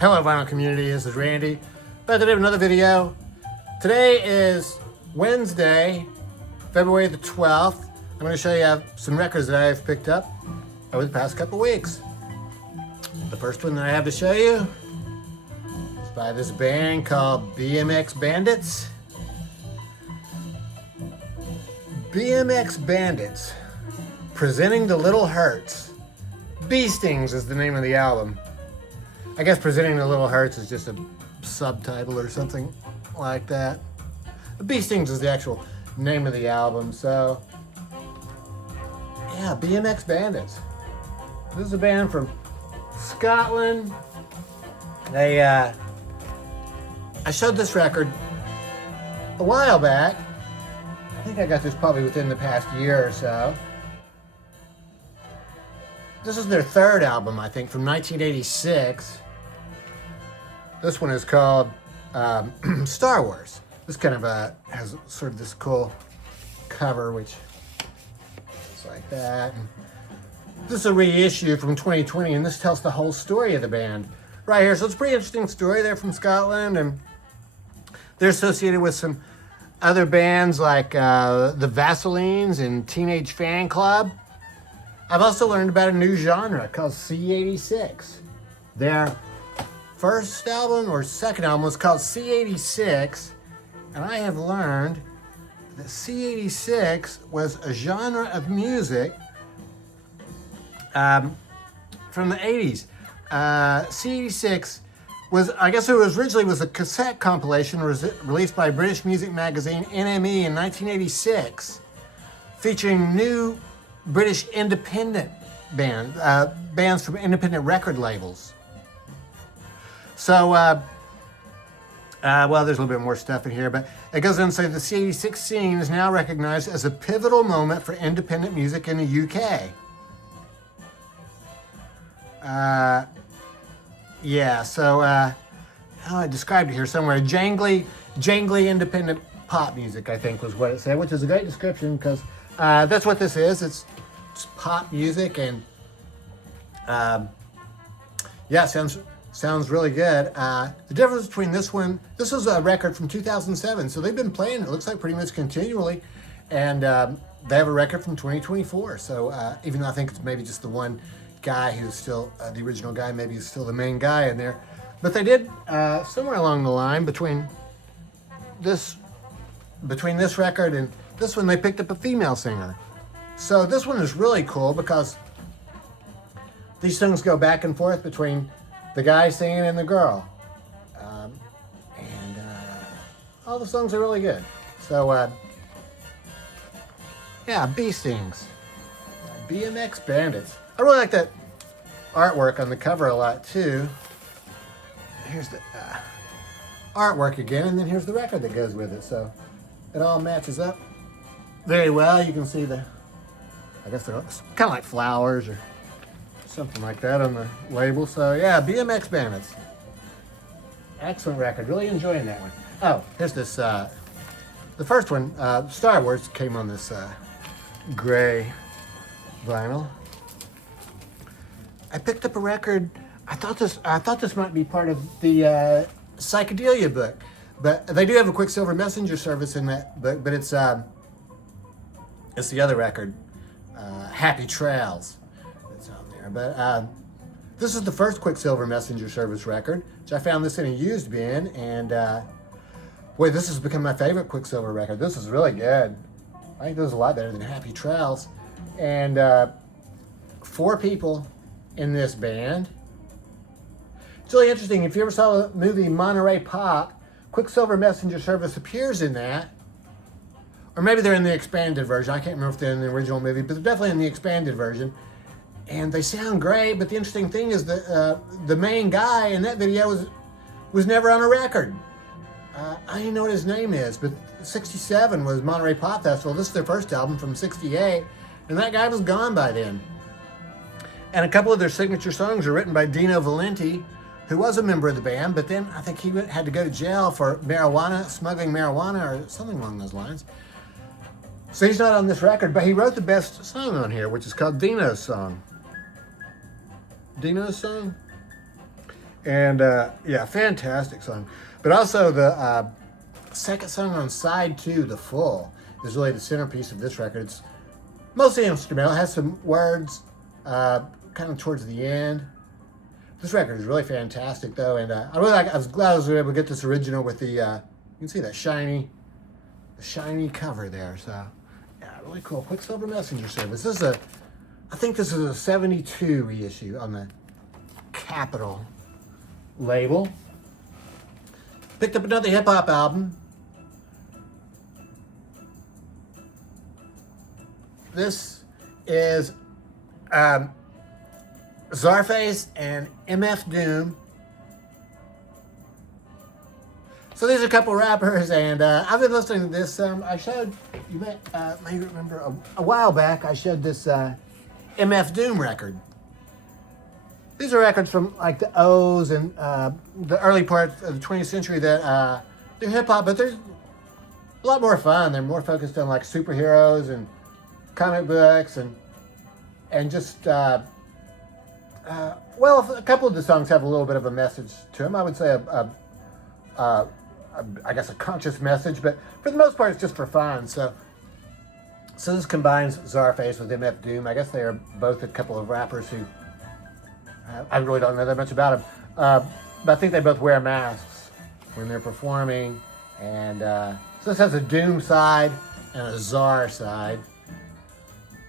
Hello vinyl community, this is Randy. About to do another video. Today is Wednesday, February the 12th. I'm going to show you some records that I've picked up over the past couple weeks. The first one that I have to show you is by this band called BMX Bandits. BMX Bandits, presenting the Little Hurts. Bee Stings is the name of the album. I guess presenting the Little Hurts is just a subtitle or something like that. Bee Stings is the actual name of the album, so yeah, BMX Bandits. This is a band from Scotland. I showed this record a while back. I think I got this probably within the past year or so. This is their third album, I think, from 1986. This one is called Star Wars. This kind of has sort of this cool cover, which is like that. And this is a reissue from 2020, and this tells the whole story of the band right here. So it's a pretty interesting story. They're from Scotland, and they're associated with some other bands like the Vaselines and Teenage Fan Club. I've also learned about a new genre called C86. Their first album or second album was called C86, and I have learned that C86 was a genre of music from the 80s. C86 was, I guess it was originally a cassette compilation released by British music magazine NME in 1986, featuring new British independent bands from independent record labels. So, well, there's a little bit more stuff in here, but it goes on to say the C86 scene is now recognized as a pivotal moment for independent music in the UK. Yeah, so how I described it here somewhere, jangly independent pop music, I think was what it said, which is a great description because that's what this is. It's pop music, and yeah, sounds really good. The difference between this is a record from 2007, so they've been playing, it looks like, pretty much continually, and they have a record from 2024, so even though I think it's maybe just the one guy who's still the original guy, maybe he's still the main guy in there, but they did somewhere along the line between this record and this one, they picked up a female singer. So this one is really cool because these songs go back and forth between the guy singing and the girl. And all the songs are really good. So, yeah, Bee Stings. BMX Bandits. I really like that artwork on the cover a lot too. Here's the artwork again, and then here's the record that goes with it. So it all matches up very well. You can see I guess they're kind of like flowers or something like that on the label. So yeah, BMX Bandits. Excellent record. Really enjoying that one. Oh, here's this. The first one, Star Wars, came on this gray vinyl. I picked up a record. I thought this might be part of the Psychedelia book, but they do have a Quicksilver messenger service in that book. But it's the other record. Happy Trails that's on there, but this is the first Quicksilver messenger service record, which I found this in a used bin, and boy, this has become my favorite Quicksilver record. This is really good. I think this is a lot better than Happy Trails, and 4 people in this band. It's really interesting. If you ever saw the movie Monterey Pop, Quicksilver messenger service appears in that. Or maybe they're in the expanded version. I can't remember if they're in the original movie, but they're definitely in the expanded version. And they sound great, but the interesting thing is that the main guy in that video was never on a record. I don't even know what his name is, but 67 was Monterey Pop Festival. This is their first album from 68, and that guy was gone by then. And a couple of their signature songs are written by Dino Valenti, who was a member of the band, but then I think he had to go to jail for smuggling marijuana or something along those lines. So he's not on this record, but he wrote the best song on here, which is called Dino's Song. Dino's Song? And yeah, fantastic song. But also the second song on side 2, The Full, is really the centerpiece of this record. It's mostly instrumental. It has some words kind of towards the end. This record is really fantastic, though, and I was glad I was able to get this original with the you can see that shiny cover there. So yeah, really cool. Quicksilver Messenger Service. I think this is a 72 reissue on the Capitol label. Picked up another hip hop album. This is Czarface and MF Doom. So there's a couple rappers, and I've been listening to this. I showed, you may remember a while back, I showed this MF Doom record. These are records from like the O's and the early part of the 20th century that they're hip hop, but they're a lot more fun. They're more focused on like superheroes and comic books and just well, a couple of the songs have a little bit of a message to them. I would say I guess a conscious message, but for the most part, it's just for fun. So this combines Czarface with MF Doom. I guess they are both a couple of rappers who I really don't know that much about them, but I think they both wear masks when they're performing. And so this has a Doom side and a Czar side.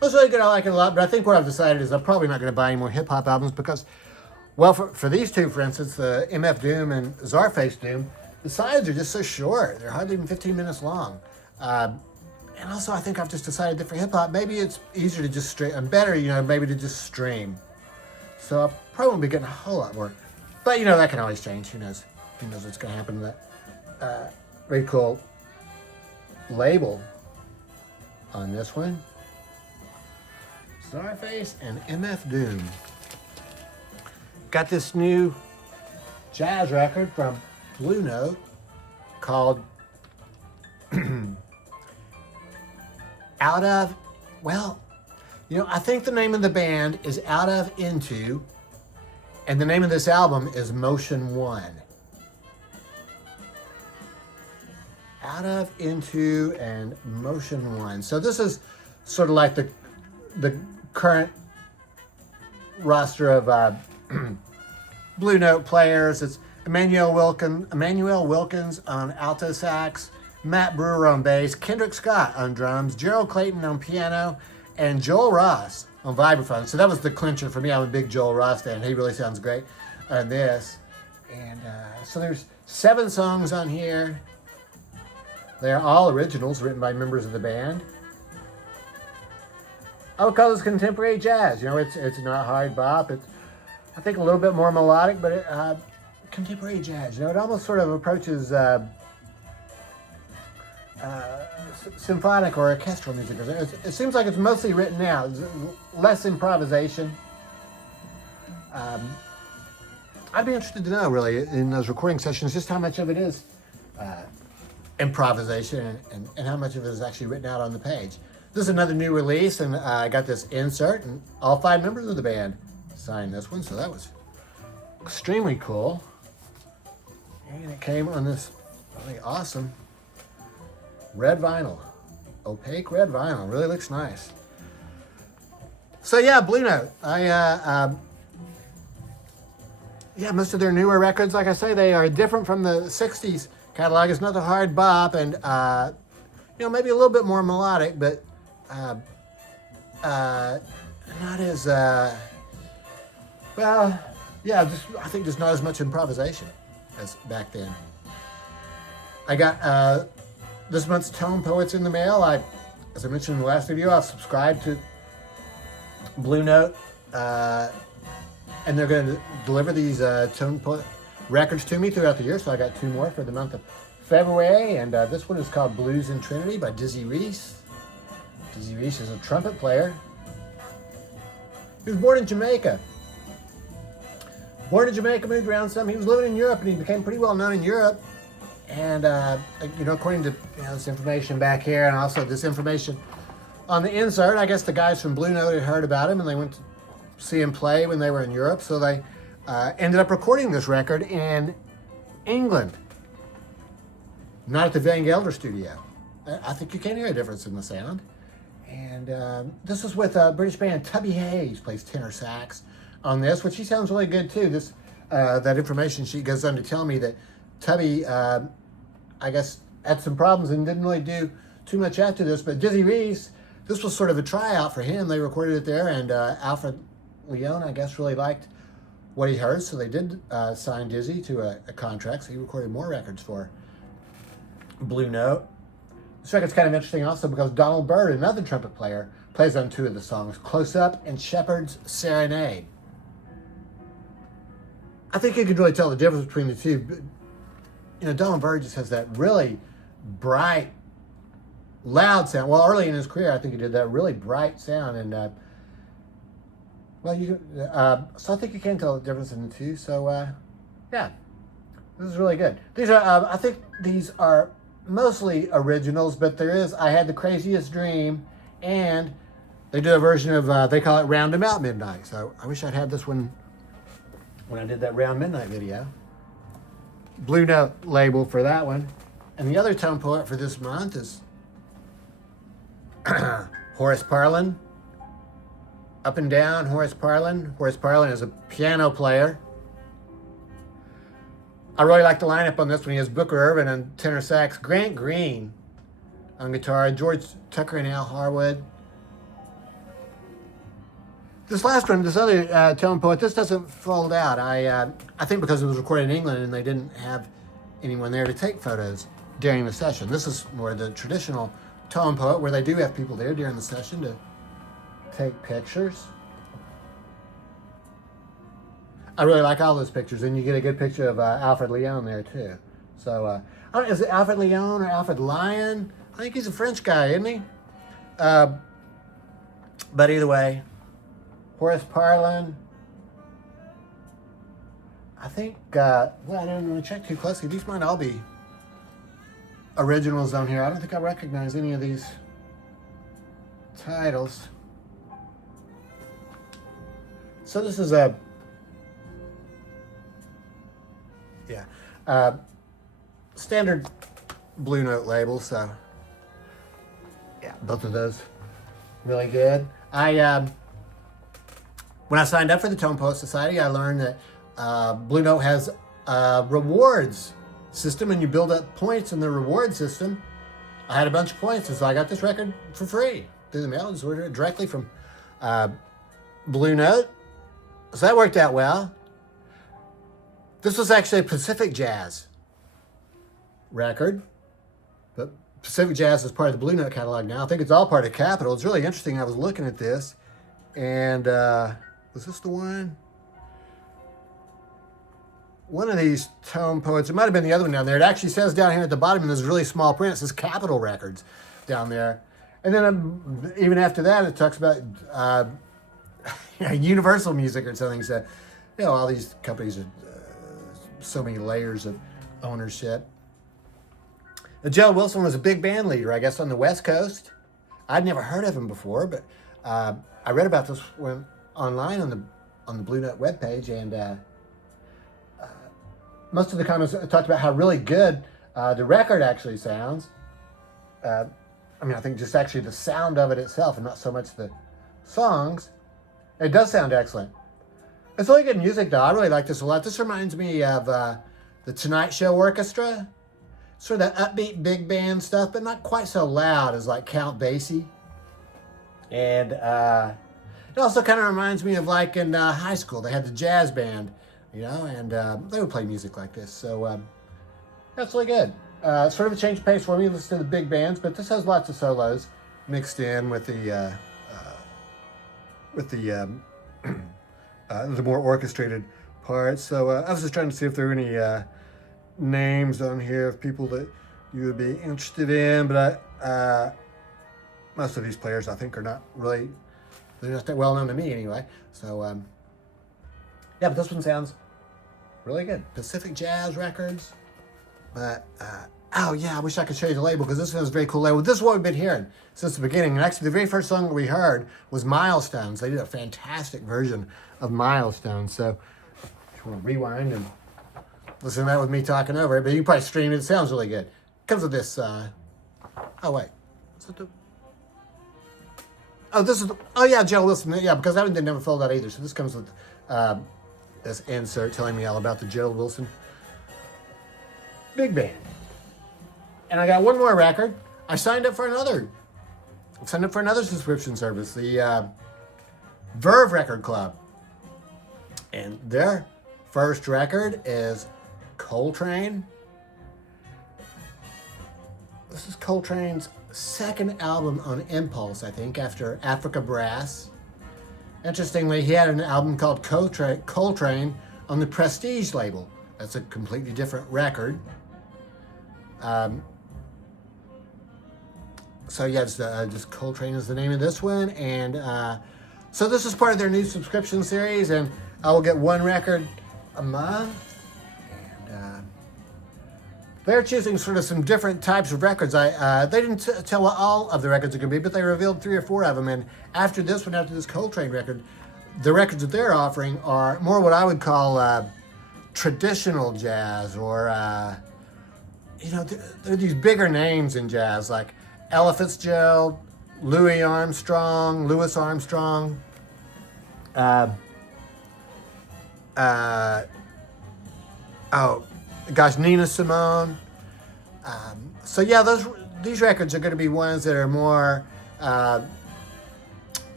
It's really good. I like it a lot, but I think what I've decided is I'm probably not going to buy any more hip hop albums because, well, for these two, for instance, the MF Doom and Czarface Doom, the sides are just so short. They're hardly even 15 minutes long. And also, I think I've just decided that for hip hop, maybe it's easier to just stream, and better, maybe to just stream. So I probably won't be getting a whole lot more. But, that can always change. Who knows? Who knows what's going to happen to that very cool label on this one. Czarface and MF Doom. Got this new jazz record from Blue Note called Out of, well, I think the name of the band is Out of Into, and the name of this album is Motion One. Out of Into and Motion One. So this is sort of like the current roster of Blue Note players. It's Emmanuel Wilkins on alto sax, Matt Brewer on bass, Kendrick Scott on drums, Gerald Clayton on piano, and Joel Ross on vibraphone. So that was the clincher for me. I'm a big Joel Ross fan. He really sounds great on this. And so there's 7 songs on here. They're all originals written by members of the band. I would call this contemporary jazz. It's not hard bop. It's, I think, a little bit more melodic, but contemporary jazz. It almost sort of approaches symphonic or orchestral music. It seems like it's mostly written now. It's less improvisation. I'd be interested to know, really, in those recording sessions, just how much of it is improvisation and how much of it is actually written out on the page. This is another new release, and I got this insert, and all 5 members of the band signed this one, so that was extremely cool. And it came on this really awesome red vinyl, opaque red vinyl. Really looks nice. So yeah, Blue Note. Most of their newer records, like I say, they are different from the '60s catalog. It's not the hard bop, and maybe a little bit more melodic, but not as I think just not as much improvisation as back then. I got this month's Tone Poets in the mail. As I mentioned in the last video, I've subscribed to Blue Note, and they're going to deliver these Tone Poet records to me throughout the year. So I got 2 more for the month of February, and this one is called Blues in Trinity by Dizzy Reece. Dizzy Reece is a trumpet player. He was born in Jamaica. Moved around some. He was living in Europe, and he became pretty well known in Europe. And according to this information back here, and also this information on the insert, I guess the guys from Blue Note had heard about him, and they went to see him play when they were in Europe. So they ended up recording this record in England, not at the Van Gelder studio. I think you can hear a difference in the sound. And this is with a British band. Tubby Hayes plays tenor sax on this, which he sounds really good too. This that information sheet goes on to tell me that Tubby, I guess, had some problems and didn't really do too much after this. But Dizzy Reece, this was sort of a tryout for him. They recorded it there, and Alfred Leon, I guess, really liked what he heard, so they did sign Dizzy to a contract. So he recorded more records for Blue Note. This record's kind of interesting also because Donald Byrd, another trumpet player, plays on two of the songs, Close Up and Shepherd's Serenade. I think you could really tell the difference between the two. You know, Donald Byrd just has that really bright, loud sound. Well, early in his career, I think he did that really bright sound. And, so I think you can tell the difference in the two. So, yeah, this is really good. These are, I think these are mostly originals, but there is I Had the Craziest Dream, and they do a version of they call it Round About Midnight. So I wish I'd had this one when I did that Round Midnight video. Blue Note label for that one. And the other tone poet for this month is Horace Parlan. Up and Down, Horace Parlan. Horace Parlan is a piano player. I really like the lineup on this one. He has Booker Irvin on tenor sax, Grant Green on guitar, George Tucker and Al Harwood. This last one, this other tone poet, this doesn't fold out. I think because it was recorded in England and they didn't have anyone there to take photos during the session. This is more the traditional tone poet where they do have people there during the session to take pictures. I really like all those pictures, and you get a good picture of Alfred Leon there too. So, I don't know, is it Alfred Leon or Alfred Lyon? I think he's a French guy, isn't he? But either way, Horace Parlan. I think, well, I didn't really check too closely. These might all be originals on here. I don't think I recognize any of these titles. So this is a standard Blue Note label, so yeah, both of those really good. When I signed up for the Tone Poet Society, I learned that Blue Note has a rewards system, and you build up points in the reward system. I had a bunch of points, and so I got this record for free through the mail. I just ordered it directly from Blue Note, so that worked out well. This was actually a Pacific Jazz record, but Pacific Jazz is part of the Blue Note catalog now. I think it's all part of Capitol. It's really interesting. I was looking at this, and was this the one? One of these tone poets, it might have been the other one down there. It actually says down here at the bottom in this really small print, it says Capitol Records down there. And then even after that, it talks about Universal Music or something. So, you know, all these companies are so many layers of ownership. Gerald Wilson was a big band leader, I guess, on the West Coast. I'd never heard of him before, but I read about this one online on the Blue Note webpage, and most of the comments talked about how really good the record actually sounds. I mean, I think just actually the sound of it itself, and not so much the songs. It does sound excellent. It's really good music, though. I really like this a lot. This reminds me of the Tonight Show Orchestra. Sort of that upbeat big band stuff, but not quite so loud as like Count Basie. And it also kind of reminds me of like in high school. They had the jazz band, you know, and they would play music like this. So that's really good. Sort of a change of pace for me. Listen to the big bands, but this has lots of solos mixed in with the the more orchestrated parts. So I was just trying to see if there were any names on here of people that you would be interested in, but most of these players I think are not really, they're not that well known to me anyway. So yeah, but this one sounds really good. Pacific Jazz Records. But oh yeah, I wish I could show you the label because this is a very cool label. This is what we've been hearing since the beginning. And actually the very first song that we heard was Milestones. They did a fantastic version of Milestones. So If you want to rewind and listen to that with me talking over it, but you can probably stream it. It sounds really good. It comes with this, oh wait. Is it the, oh, this is, oh yeah, Gerald Wilson. Yeah, because I didn't never follow that either. So this comes with this insert telling me all about the Gerald Wilson Big Band. And I got one more record. I signed up for another subscription service, the Verve Record Club. And their first record is Coltrane. This is Coltrane's second album on Impulse, I think, after Africa Brass. Interestingly, he had an album called Coltrane on the Prestige label. That's a completely different record. So yeah, just Coltrane is the name of this one. And so this is part of their new subscription series, and I will get one record a month. And they're choosing sort of some different types of records. They didn't tell all of the records it could be, but they revealed 3 or 4 of them. And after this one, after this Coltrane record, the records that they're offering are more what I would call traditional jazz, or there are these bigger names in jazz like Ella Fitzgerald, Louis Armstrong, Nina Simone. So yeah, these records are going to be ones that are more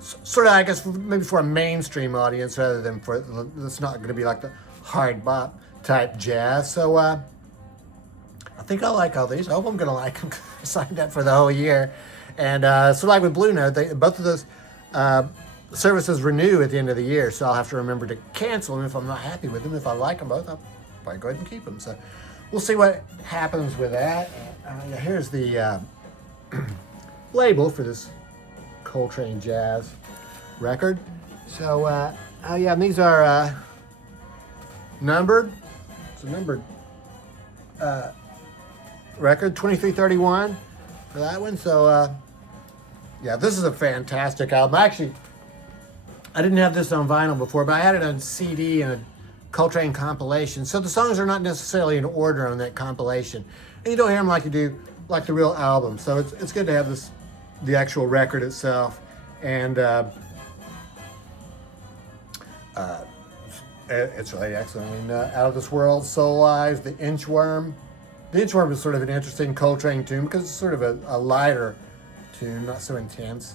sort of, I guess, maybe for a mainstream audience rather than for, it's not going to be like the hard bop type jazz. So I think I like all these. I hope I'm going to like them. I signed up for the whole year. And so like with Blue Note, both of those services renew at the end of the year, so I'll have to remember to cancel them if I'm not happy with them. If I like them both, I'll probably go ahead and keep them. So we'll see what happens with that. Here's the label for this Coltrane Jazz record. So, and these are numbered. It's a numbered record, 2331 for that one. So, this is a fantastic album. Actually, I didn't have this on vinyl before, but I had it on CD and a Coltrane compilation. So the songs are not necessarily in order on that compilation. And you don't hear them like you do, like the real album. So it's good to have the actual record itself. And it's really excellent. I mean, Out of This World, Soul Eyes, The Inchworm. The Inchworm is sort of an interesting Coltrane tune because it's sort of a lighter tune, not so intense.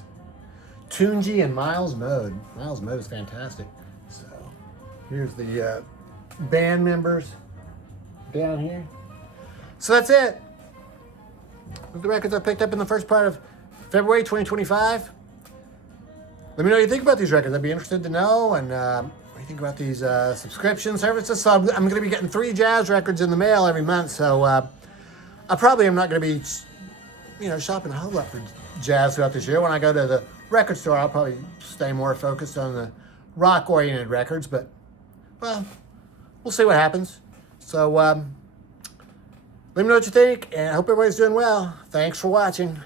Tunji and Miles Mode. Miles Mode is fantastic. So here's the band members down here. So that's it. With the records I picked up in the first part of February 2025. Let me know what you think about these records. I'd be interested to know. And what do you think about these subscription services? So I'm going to be getting 3 jazz records in the mail every month. So I probably am not going to be, shopping a whole lot for jazz throughout this year. When I go to the record store, I'll probably stay more focused on the rock-oriented records. But, well, we'll see what happens. So let me know what you think. And I hope everybody's doing well. Thanks for watching.